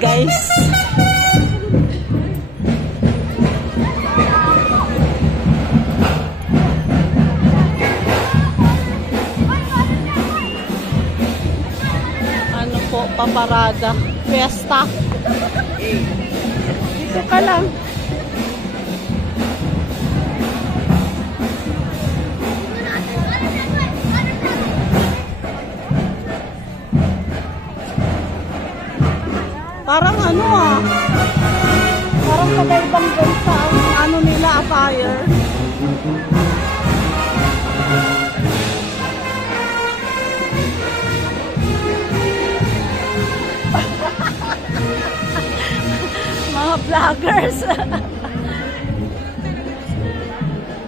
guys. Ano po, paparada. Fiesta. Dito ka lang. Parang ano parang kagaibang bansa ang ano nila, attire. Mga vloggers.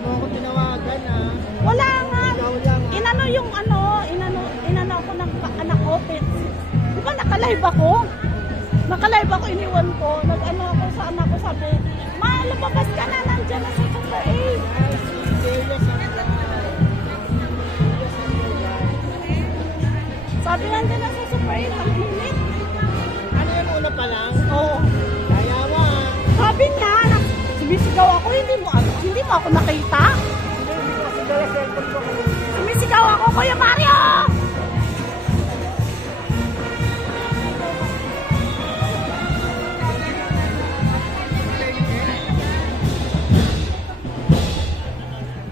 Ako tinawagan Wala nga. Inano yung inano ako ng anak ko. Di ba naka-live ako? Naka-live ako, iniwan ko. Nag-ano ako sa anak ko, sabi, Ma, lumabas ka na, nandiyan na sa Super 8. Sabi, nandiyan na sa Super 8, ang init. Ano yung una pa lang? Oo. Kaya mo Sabi niya, sumisigaw ako, hindi mo ako nakita. Sumisigaw ako, Kuya Mario!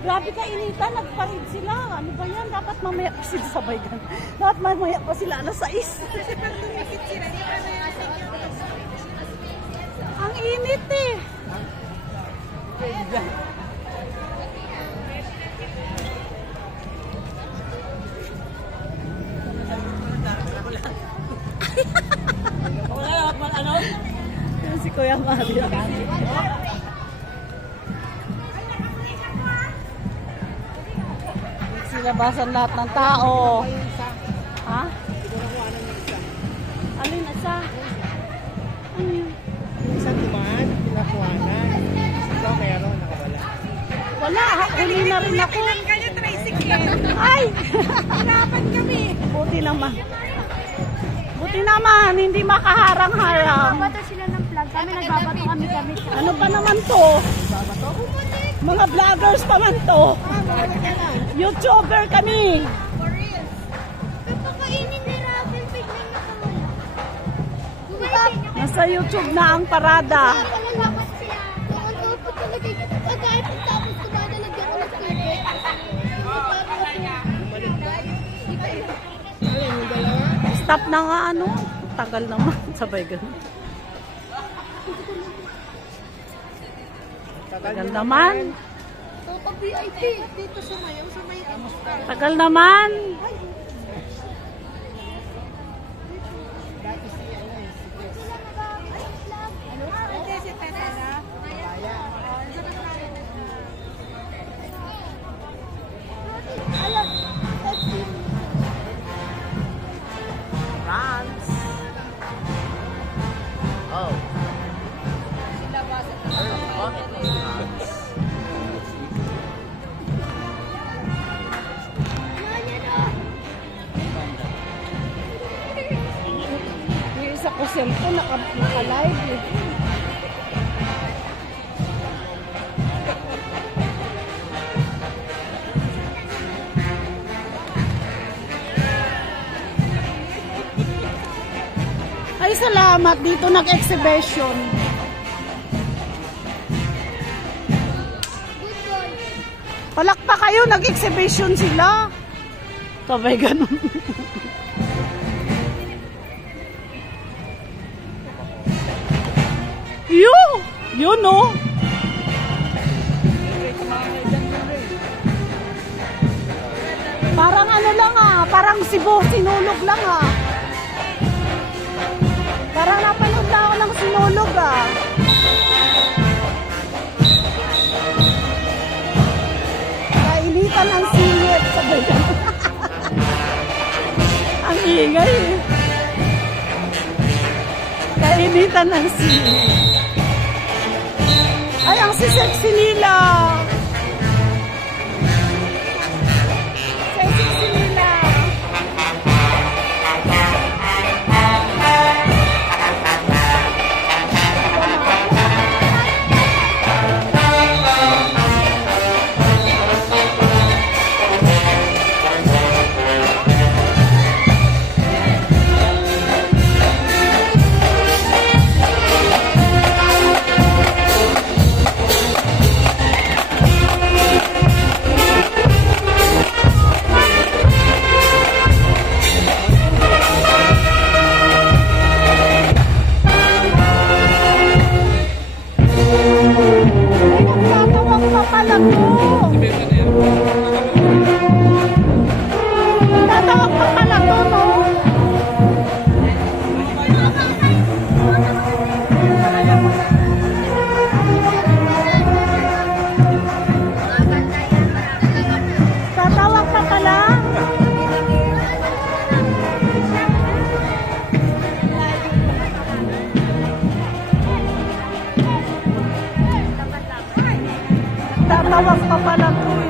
Grabe ka initan, nagparid sila. Ano ba yan? Dapat mamaya pa sila sabay gan. Dapat mamaya pa sila alas 6. Ang init eh. Ano? Si Kuya Mario. Silabasan lahat ng tao. Ha? Alin isa? Ano yun? Yung isang dumaan, pinakuhanan. Ikaw meron, nakawala. Wala, huli na rin ako. Kayo tricycle. Ay! Hirapan kami. Buti naman, hindi makaharang-harang. Babato sila ng flag. Kami nagbabato kami. Ano pa naman to? Mga vloggers pa man to. YouTuber kami. For real. Kapakainin ni Ravel, biglang nakawala. Nasa YouTube na ang parada. Malalaman siya. Ang topo talaga. Pagkait ang tapos kumadalagyan ko ng tubig. Stop na nga ano. Tagal naman. Sabay ganun. Tagal naman. Toto VIP. Dito sa mayo. Sa may Tagal naman. France. Oh. Yung isa ko cellphone naka-live eh. Ay, salamat. Dito nag-exhibition. Palakpa kayo, nag-exhibition sila. Sabay ganun. Yun oh. Parang ano lang parang Cebu, sinulog lang Parang napanood na ako ng sinulog Kainitan ang singit. Sabay ganun. Ang ingay eh. Kainitan ang singit. Ay, ang sisexy nila. Sexy nila. pala. Tatawag pa pala to eh.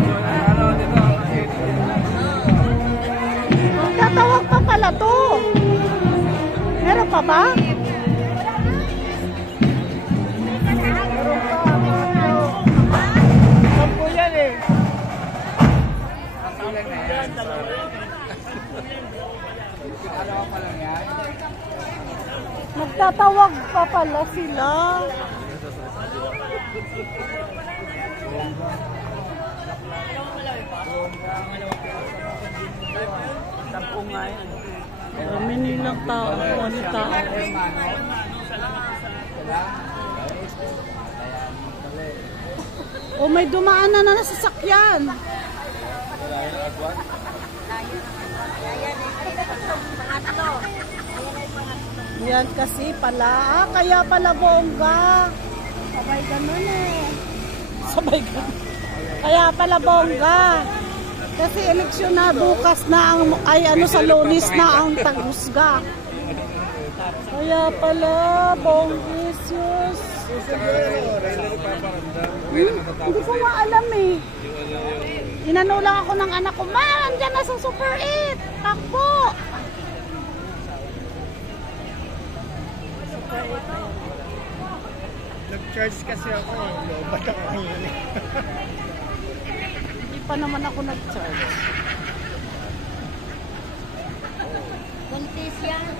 Tatawag pa pala to. Meron pa ba? Sampo yan eh. Magtatawag pa pala sila. Marami nilang tao. Ano tao? O may dumaan na nasasakyan. Yan kasi pala. Ah, kaya pala bongga. Sabay ganun eh. Sabay ganun. Kaya pala bongga. Kasi eleksyon na bukas na ang, ay ano sa Lunes na ang tagusga. Kaya pala bonggis yus. Hindi ko maalam eh. Inano lang ako ng anak ko, ma, andyan na sa Super 8. Takbo. Nag-charge kasi ako. Lobat ako ngayon eh. Hindi pa naman ako nag-charge. Buntis yan.